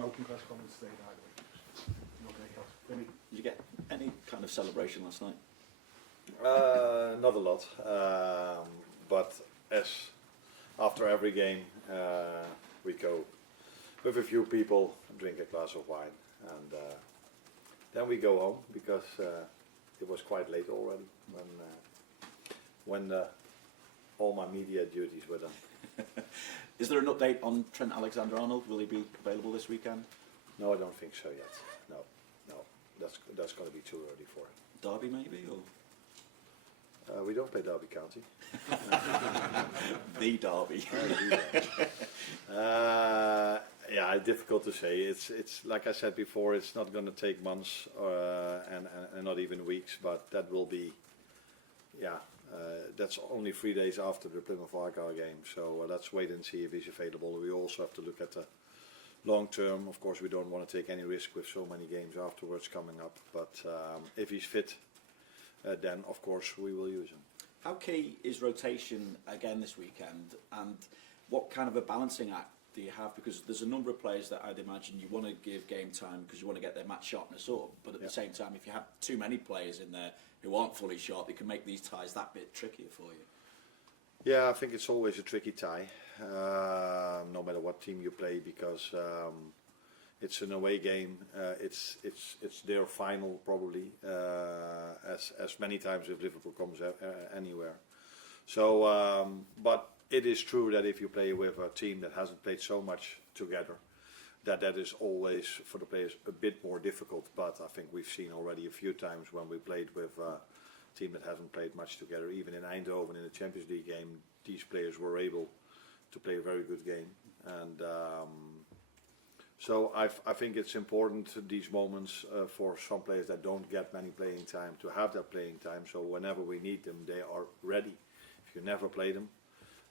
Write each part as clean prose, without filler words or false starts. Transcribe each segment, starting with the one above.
een open press comments today eigenlijk. Did you get any kind of celebration last night? Not a lot, but as after every game we go with a few people, drink a glass of wine, and then we go home because it was quite late already when all my media duties were done. Is there an update on Trent Alexander-Arnold? Will he be available this weekend? No, I don't think so yet. No, that's going to be too early for it. Derby maybe, or we don't play Derby County. the Derby? Yeah, difficult to say. It's like I said before. It's not going to take months and not even weeks, but that will be. That's only 3 days after the Plymouth Argyle game. So let's wait and see if he's available. We also have to look at the long term. Of course, we don't want to take any risk with so many games afterwards coming up. But if he's fit, then of course we will use him. How key is rotation again this weekend, and what kind of a balancing act do you have? Because there's a number of players that I'd imagine you want to give game time because you want to get their match sharpness up, but at the same time, if you have too many players in there who aren't fully sharp, it can make these ties that bit trickier for you. Yeah, I think it's always a tricky tie, no matter what team you play, because it's an away game. It's their final probably, as many times if Liverpool comes anywhere. So, but it is true that if you play with a team that hasn't played so much together, that is always for the players a bit more difficult. But I think we've seen already a few times when we played with a team that hasn't played much together, even in Eindhoven in the Champions League game, these players were able to play a very good game. And so I think it's important these moments for some players that don't get many playing time to have that playing time. So whenever we need them, they are ready. If you never play them,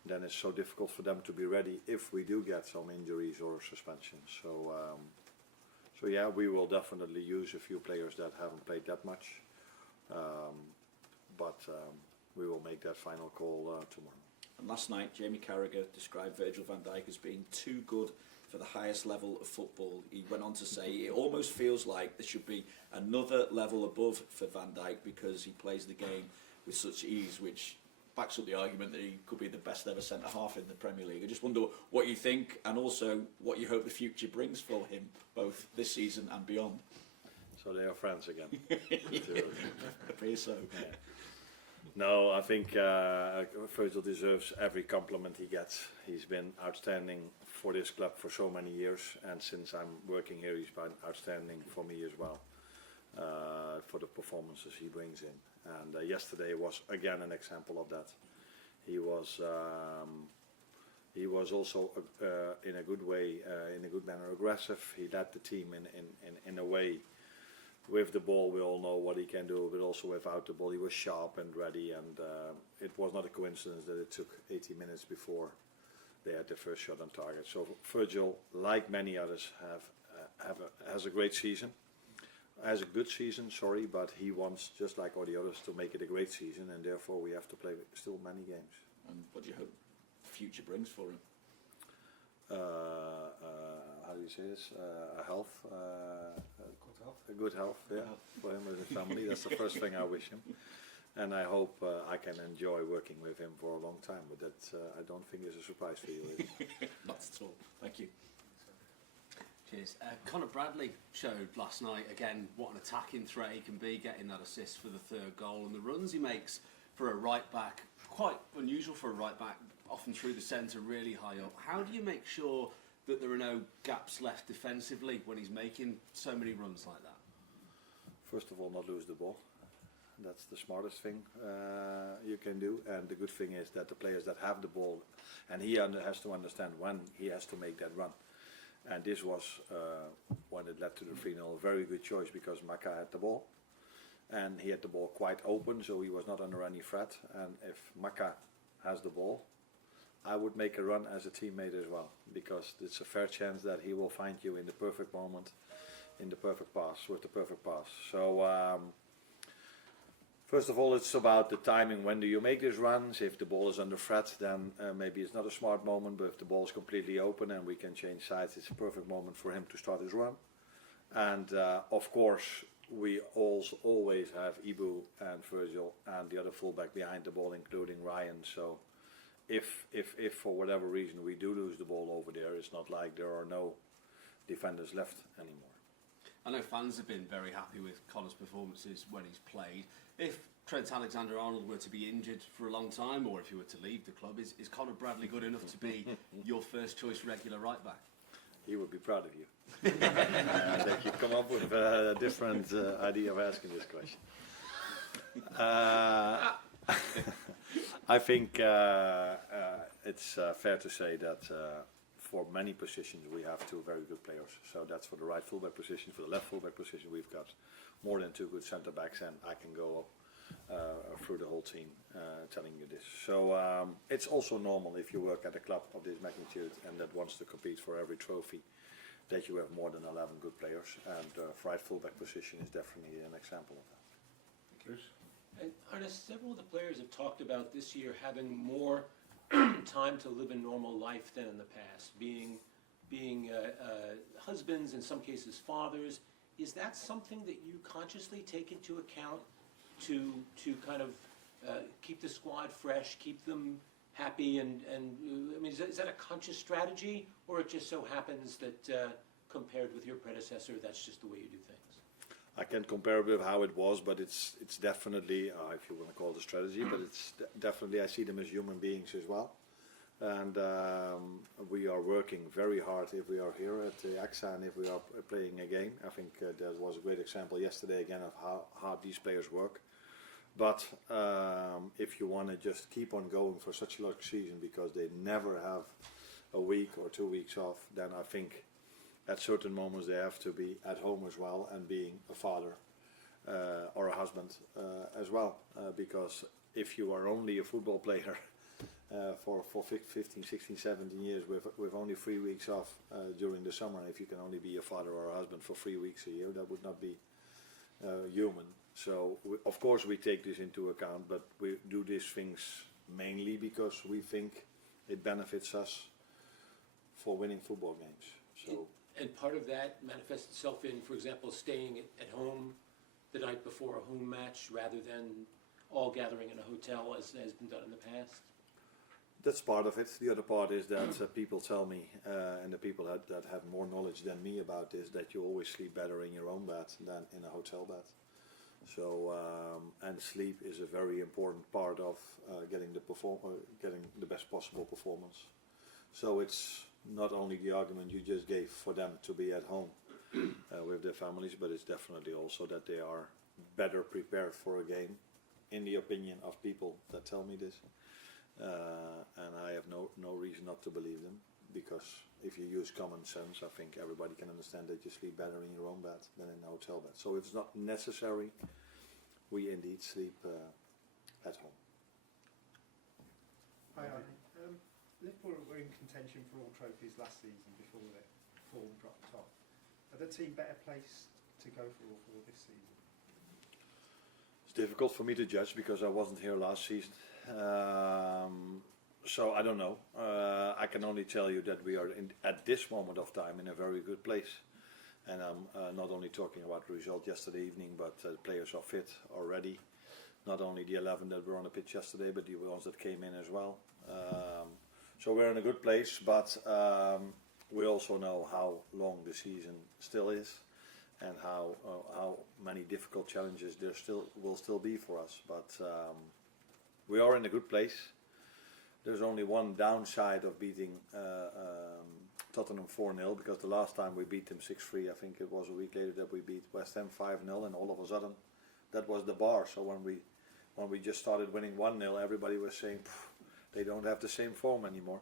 then it's so difficult for them to be ready if we do get some injuries or suspensions. So yeah, we will definitely use a few players that haven't played that much, but we will make that final call tomorrow. And last night, Jamie Carragher described Virgil van Dijk as being too good for the highest level of football. He went on to say it almost feels like there should be another level above for Van Dijk because he plays the game with such ease, which backs up the argument that he could be the best ever centre-half in the Premier League. I just wonder what you think and also what you hope the future brings for him, both this season and beyond. So they are friends again. Appear so. Yeah. No, I think Virgil deserves every compliment he gets. He's been outstanding for this club for so many years, and since I'm working here, he's been outstanding for me as well, for the performances he brings in. And yesterday was again an example of that. He was also in a good way, in a good manner, aggressive. He led the team in a way. With the ball, we all know what he can do, but also without the ball, he was sharp and ready. And it was not a coincidence that it took 80 minutes before they had their first shot on target. So Virgil, like many others, has a great season. Has a good season, sorry, but he wants, just like all the others, to make it a great season, and therefore we have to play still many games. And what do you hope the future brings for him? How do you say this? Good health. A good health, yeah, for him and his family. That's the first thing I wish him. And I hope I can enjoy working with him for a long time, but that I don't think is a surprise for you. Not at all. Thank you. Cheers. Conor Bradley showed last night again what an attacking threat he can be, getting that assist for the third goal, and the runs he makes for a right back, quite unusual for a right back, often through the centre, really high up. How do you make sure that there are no gaps left defensively when he's making so many runs like that? First of all, not lose the ball. That's the smartest thing you can do, and the good thing is that the players that have the ball, and he has to understand when he has to make that run. And this was, when it led to the 3-0, a very good choice because Maka had the ball. And he had the ball quite open, so he was not under any threat. And if Maka has the ball, I would make a run as a teammate as well, because it's a fair chance that he will find you in the perfect moment, in the perfect pass, with the perfect pass. So First of all, it's about the timing. When do you make these runs? If the ball is under threat, then maybe it's not a smart moment. But if the ball is completely open and we can change sides, it's a perfect moment for him to start his run. And of course, we always have Ibu and Virgil and the other fullback behind the ball, including Ryan. So if for whatever reason we do lose the ball over there, it's not like there are no defenders left anymore. I know fans have been very happy with Conor's performances when he's played. If Trent Alexander-Arnold were to be injured for a long time, or if he were to leave the club, is Conor Bradley good enough to be your first choice regular right back? He would be proud of you. That you come up with a different idea of asking this question. I think it's fair to say that for many positions we have two very good players. So that's for the right fullback position. For the left fullback position, we've got more than two good centre backs, and I can go up through the whole team telling you this. So it's also normal if you work at a club of this magnitude and that wants to compete for every trophy, that you have more than 11 good players, and right fullback position is definitely an example of that. And Ernest, several of the players have talked about this year having more time to live a normal life than in the past, being husbands, in some cases fathers. Is that something that you consciously take into account to kind of keep the squad fresh, keep them happy, and I mean, is that a conscious strategy, or it just so happens that compared with your predecessor, that's just the way you do things? I can't compare with how it was, but it's definitely, if you want to call it a strategy, but it's definitely, I see them as human beings as well. And we are working very hard if we are here at the AXA and if we are playing a game. I think there was a great example yesterday again of how hard these players work. But if you want to just keep on going for such a long season because they never have a week or 2 weeks off, then I think at certain moments they have to be at home as well and being a father or a husband as well. Because if you are only a football player for 15, 16, 17 years with only 3 weeks off during the summer, if you can only be a father or a husband for 3 weeks a year, that would not be human. So of course we take this into account, but we do these things mainly because we think it benefits us for winning football games. So. And part of that manifests itself in, for example, staying at home the night before a home match rather than all gathering in a hotel as has been done in the past? That's part of it. The other part is that people tell me, and the people that have more knowledge than me about this, that you always sleep better in your own bed than in a hotel bed. So, and sleep is a very important part of getting the best possible performance. So it's not only the argument you just gave for them to be at home with their families, but it's definitely also that they are better prepared for a game, in the opinion of people that tell me this. And I have no reason not to believe them, because if you use common sense, I think everybody can understand that you sleep better in your own bed than in a hotel bed. So if it's not necessary, we indeed sleep at home. Hi, Liverpool were in contention for all trophies last season before their form dropped off. Are the team better placed to go for all four this season? It's difficult for me to judge because I wasn't here last season. So I don't know. I can only tell you that we are at this moment of time in a very good place. And I'm not only talking about the result yesterday evening, but players are fit already. Not only the 11 that were on the pitch yesterday, but the ones that came in as well. So we're in a good place, but we also know how long the season still is, and how many difficult challenges there will still be for us. But we are in a good place. There's only one downside of beating Tottenham 4-0, because the last time we beat them 6-3, I think it was a week later that we beat West Ham 5-0, and all of a sudden that was the bar. So when we just started winning 1-0, everybody was saying they don't have the same form anymore.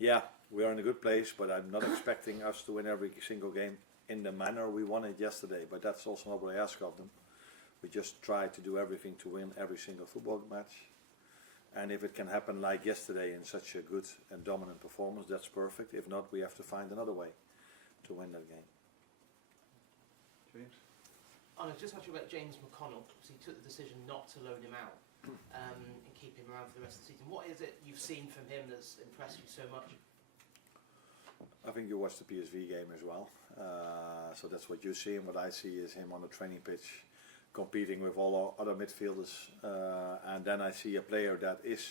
Yeah, we are in a good place, but I'm not expecting us to win every single game in the manner we won it yesterday. But that's also not what I ask of them. We just try to do everything to win every single football match. And if it can happen like yesterday in such a good and dominant performance, that's perfect. If not, we have to find another way to win that game. James? I was just asking about James McConnell, because he took the decision not to loan him out and keep him around for the rest of the season. What is it you've seen from him that's impressed you so much? I think you watched the PSV game as well, so that's what you see, and what I see is him on the training pitch competing with all our other midfielders, and then I see a player that is,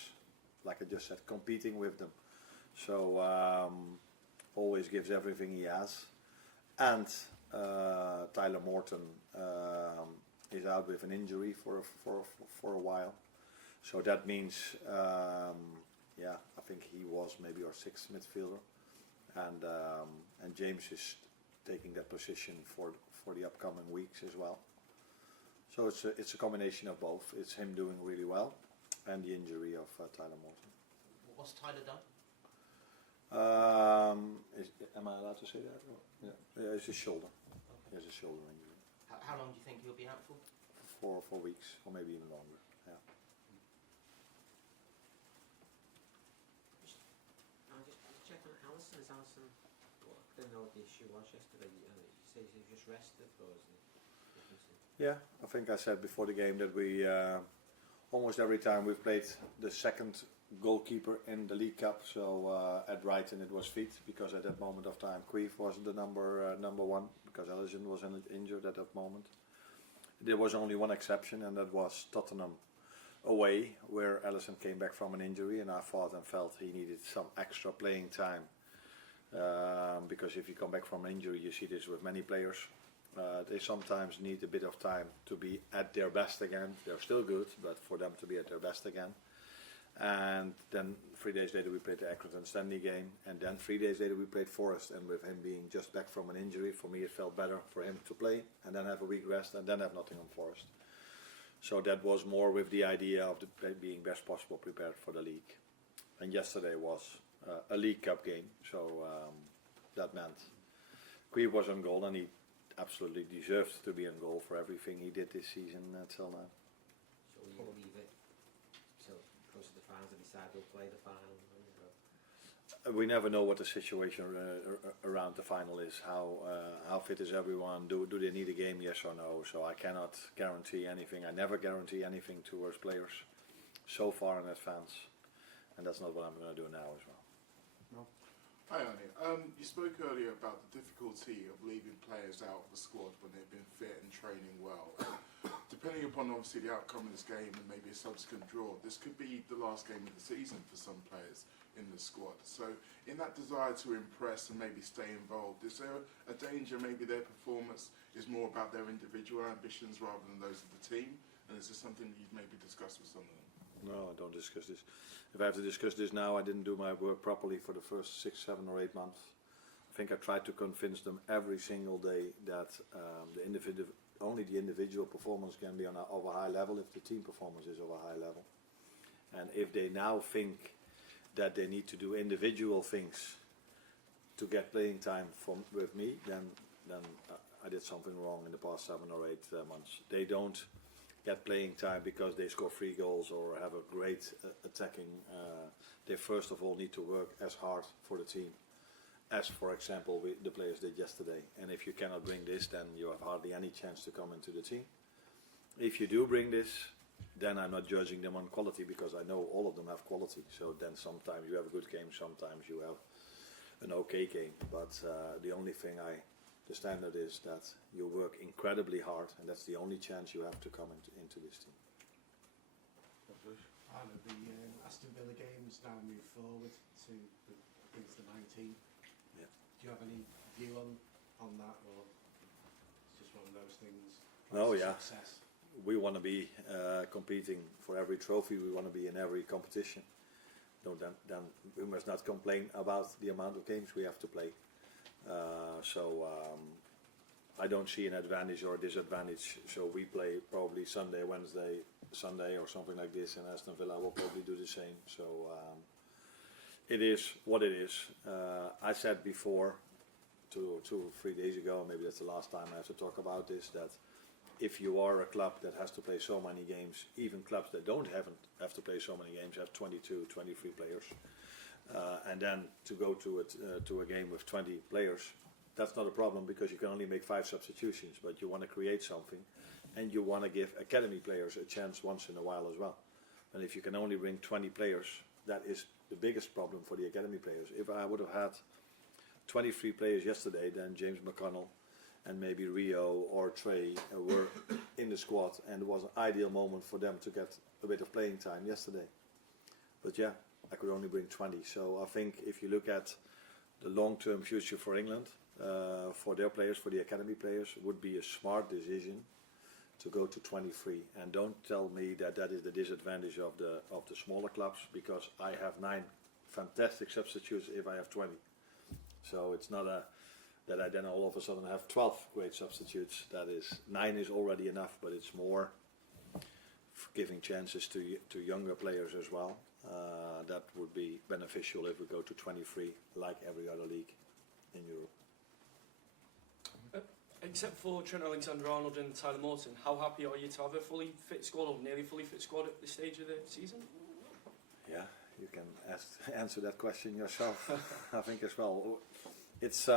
like I just said, competing with them. So always gives everything he has, and Tyler Morton is out with an injury for a while, so that means I think he was maybe our sixth midfielder, and James is taking that position for the upcoming weeks as well. So it's a combination of both. It's him doing really well, and the injury of Tyler Morton. What's Tyler done? Am I allowed to say that? Yeah, it's his shoulder. Okay. He has a shoulder injury. How long do you think he'll be out for? For 4 weeks, or maybe even longer. Yeah. Just check on Alisson. Is Alisson? Well, I didn't know what the issue was yesterday. You say he's just rested, or is it? Yeah, I think I said before the game that we almost every time we've played the second goalkeeper in the League Cup. So at Brighton it was Feet, because at that moment of time Queef wasn't the number one, because Alisson was injured at that moment. There was only one exception, and that was Tottenham away, where Alisson came back from an injury, and I thought and felt he needed some extra playing time, because if you come back from an injury, you see this with many players. They sometimes need a bit of time to be at their best again. They're still good, but for them to be at their best again. And then 3 days later we played the Accrington Stanley game, and then 3 days later we played Forest, and with him being just back from an injury, for me it felt better for him to play and then have a week rest and then have Nottingham Forest. So that was more with the idea of being best possible prepared for the league. And yesterday was a League Cup game, so that meant Queef was on goal, and he absolutely deserved to be on goal for everything he did this season till now. So will you leave it till close to the final to decide who'll play the final? We never know what the situation around the final is. How fit is everyone? Do they need a game? Yes or no? So I cannot guarantee anything. I never guarantee anything towards players so far in advance, and that's not what I'm going to do now as well. Hi Arnie, you spoke earlier about the difficulty of leaving players out of the squad when they've been fit and training well. Depending upon obviously the outcome of this game and maybe a subsequent draw, this could be the last game of the season for some players in the squad. So in that desire to impress and maybe stay involved, is there a danger maybe their performance is more about their individual ambitions rather than those of the team? And is this something that you've maybe discussed with some of them? No, I don't discuss this. If I have to discuss this now, I didn't do my work properly for the first 6, 7 or 8 months. I think I tried to convince them every single day that only the individual performance can be of a high level if the team performance is of a high level. And if they now think that they need to do individual things to get playing time with me, then I did something wrong in the past 7 or 8 months. They don't get playing time because they score 3 goals or have a great attacking. They first of all need to work as hard for the team as, for example, the players did yesterday. And if you cannot bring this, then you have hardly any chance to come into the team. If you do bring this, then I'm not judging them on quality, because I know all of them have quality. So then sometimes you have a good game, sometimes you have an okay game. But the only thing the standard is that you work incredibly hard, and that's the only chance you have to come into this team. I know the Aston Villa games now move forward to against the 19. Yeah. Do you have any view on that, or it's just one of those things? No, yeah. Success? We want to be competing for every trophy. We want to be in every competition. No, then we must not complain about the amount of games we have to play. I don't see an advantage or a disadvantage. So we play probably Sunday, Wednesday, Sunday or something like this, and Aston Villa will probably do the same. So it is what it is. I said before, 2 or 3 days ago, maybe that's the last time I have to talk about this, that if you are a club that has to play so many games, even clubs that don't have to play so many games have 22, 23 players. And then to go to a game with 20 players, that's not a problem because you can only make 5 substitutions, but you want to create something and you want to give academy players a chance once in a while as well. And if you can only bring 20 players, that is the biggest problem for the academy players. If I would have had 23 players yesterday, then James McConnell and maybe Rio or Trey were in the squad, and it was an ideal moment for them to get a bit of playing time yesterday. But yeah, I could only bring 20. So I think if you look at the long-term future for England, for their players, for the academy players, it would be a smart decision to go to 23. And don't tell me that that is the disadvantage of the smaller clubs, because I have 9 fantastic substitutes if I have 20. So it's not that I then all of a sudden have 12 great substitutes. That is, 9 is already enough, but it's more giving chances to younger players as well. That would be beneficial if we go to 23, like every other league in Europe. Except for Trent Alexander-Arnold and Tyler Morton, how happy are you to have a fully fit squad, or nearly fully fit squad at this stage of the season? Yeah, you can answer that question yourself, I think as well. It's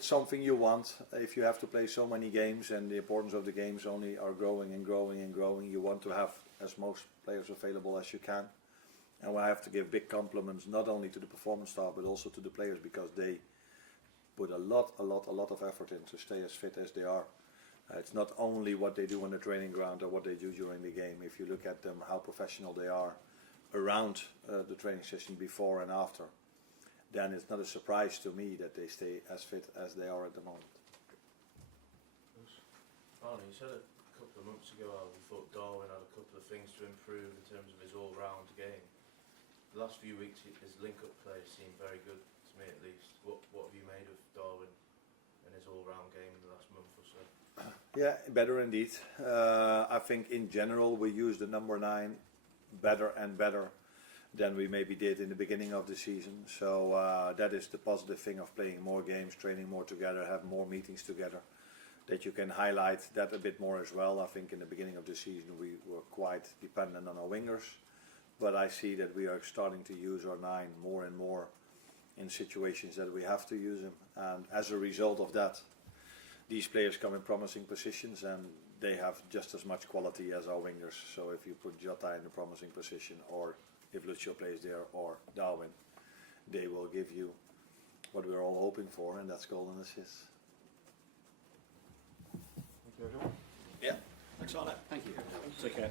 something you want. If you have to play so many games and the importance of the games only are growing and growing and growing, you want to have as most players available as you can. And I have to give big compliments not only to the performance staff but also to the players, because they put a lot of effort in to stay as fit as they are. It's not only what they do on the training ground or what they do during the game. If you look at them, how professional they are around the training session before and after, then it's not a surprise to me that they stay as fit as they are at the moment. Arnie, you said a couple of months ago how you thought Darwin had a couple of things to improve in terms of his all-round game. The last few weeks his link-up play seemed very good, to me at least. What have you made of Darwin and his all-round game in the last month or so? Yeah, better indeed. I think in general we use the number 9 better and better than we maybe did in the beginning of the season. So that is the positive thing of playing more games, training more together, have more meetings together, that you can highlight that a bit more as well. I think in the beginning of the season we were quite dependent on our wingers, but I see that we are starting to use our 9 more and more in situations that we have to use them. And as a result of that, these players come in promising positions and they have just as much quality as our wingers. So if you put Jota in a promising position, or if Lucio plays there, or Darwin, they will give you what we're all hoping for, and that's goal and assists. Thank you, everyone. Yeah, thanks, Arne. Thank you. Take care.